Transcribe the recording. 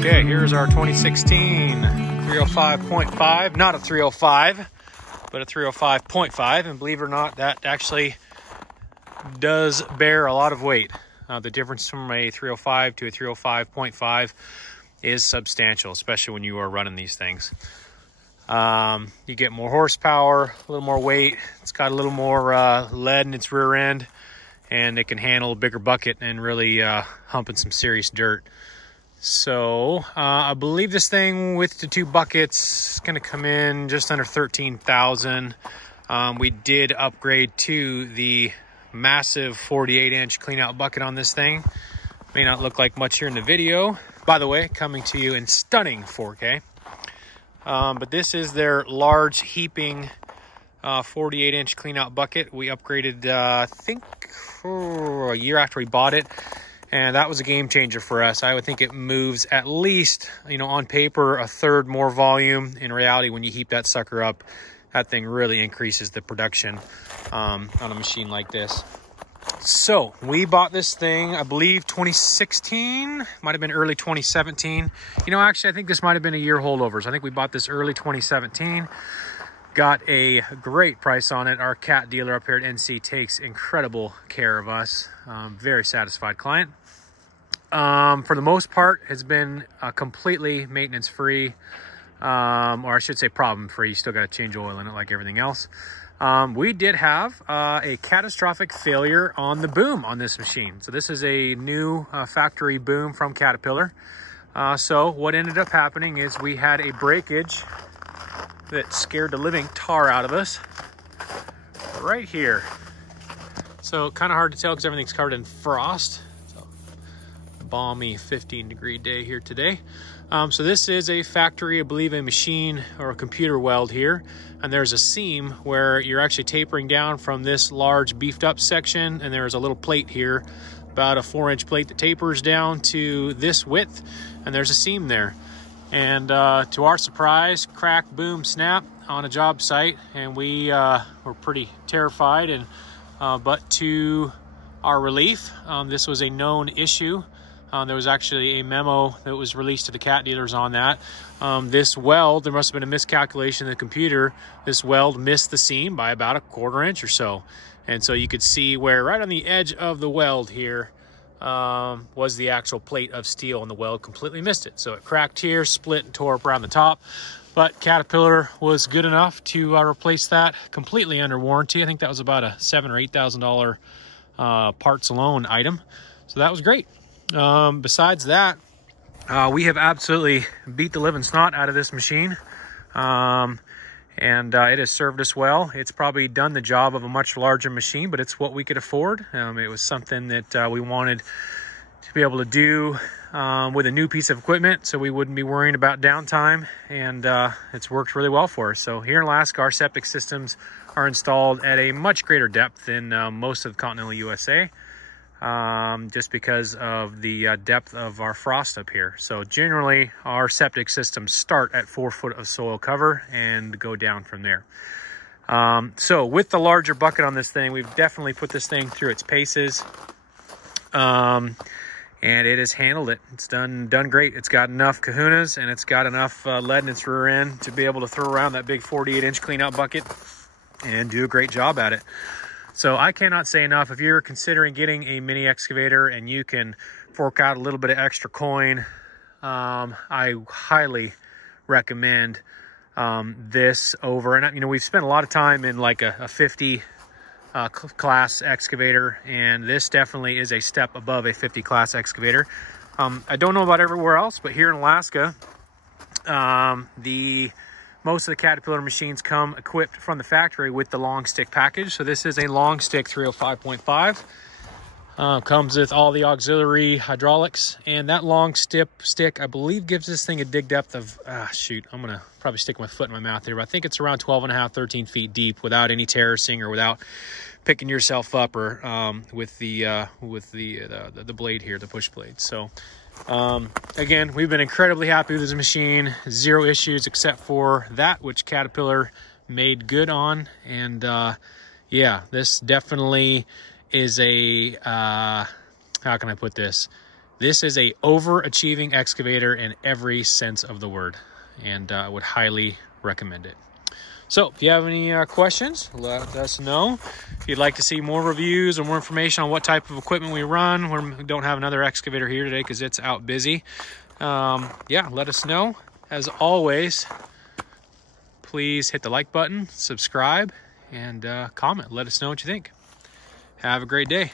Okay, here's our 2016 305.5, not a 305, but a 305.5, and believe it or not, that actually does bear a lot of weight. The difference from a 305 to a 305.5 is substantial, especially when you are running these things. You get more horsepower, a little more weight. It's got a little more lead in its rear end, and it can handle a bigger bucket and really humping some serious dirt. So I believe this thing with the two buckets is going to come in just under $13,000. We did upgrade to the massive 48-inch clean out bucket on this thing. May not look like much here in the video. By the way, coming to you in stunning 4K. But this is their large heaping 48-inch clean out bucket. We upgraded, I think, a year after we bought it. And that was a game changer for us. I would think it moves at least, on paper, a third more volume. In reality, when you heap that sucker up, that thing really increases the production on a machine like this. So we bought this thing, I believe 2016, might have been early 2017. Actually, I think this might have been a year holdovers. I think we bought this early 2017. Got a great price on it. Our cat dealer up here at NC takes incredible care of us. Very satisfied client. For the most part, has been completely maintenance free, or I should say problem free. You still got to change oil in it like everything else. We did have a catastrophic failure on the boom on this machine. So this is a new factory boom from Caterpillar. So what ended up happening is we had a breakage that scared the living tar out of us right here. So kind of hard to tell because everything's covered in frost. So balmy 15-degree day here today. So this is a factory, I believe a machine or a computer weld here. And there's a seam where you're actually tapering down from this large beefed up section. And there's a little plate here, about a 4-inch plate that tapers down to this width. And there's a seam there. And to our surprise, crack, boom, snap on a job site. And we were pretty terrified. And but to our relief, this was a known issue. There was actually a memo that was released to the cat dealers on that. This weld, there must have been a miscalculation in the computer. This weld missed the seam by about a 1/4 inch or so. And so you could see where right on the edge of the weld here was the actual plate of steel, and the weld completely missed it. So it cracked here, split, and tore up around the top. But Caterpillar was good enough to replace that completely under warranty. I think that was about a $7,000 or $8,000 parts alone item. So that was great. Besides that, we have absolutely beat the living snot out of this machine. And it has served us well. It's probably done the job of a much larger machine, but it's what we could afford. It was something that we wanted to be able to do with a new piece of equipment, so we wouldn't be worrying about downtime, and it's worked really well for us. So here in Alaska, our septic systems are installed at a much greater depth than most of the continental USA. Just because of the depth of our frost up here. So generally our septic systems start at 4 foot of soil cover and go down from there. So with the larger bucket on this thing, we've definitely put this thing through its paces. And it has handled it. It's done great. It's got enough kahunas, and it's got enough lead in its rear end to be able to throw around that big 48-inch clean out bucket and do a great job at it. So I cannot say enough. If you're considering getting a mini excavator and you can fork out a little bit of extra coin, I highly recommend this over. And we've spent a lot of time in like a 50 class excavator, and this definitely is a step above a 50 class excavator. I don't know about everywhere else, but here in Alaska, most of the Caterpillar machines come equipped from the factory with the long stick package. So this is a long stick 305.5. Comes with all the auxiliary hydraulics, and that long stick, I believe, gives this thing a dig depth of, shoot, I'm gonna probably stick my foot in my mouth here, but I think it's around 12.5, 13 feet deep without any terracing or without picking yourself up or with the blade here, the push blade. So again, we've been incredibly happy with this machine. Zero issues except for that which Caterpillar made good on. And yeah, this definitely is a how can I put this? This is a overachieving excavator in every sense of the word, and I would highly recommend it. So if you have any questions, let us know. If you'd like to see more reviews or more information on what type of equipment we run, we don't have another excavator here today because it's out busy. Yeah, let us know. As always, please hit the like button, subscribe, and comment. Let us know what you think. Have a great day.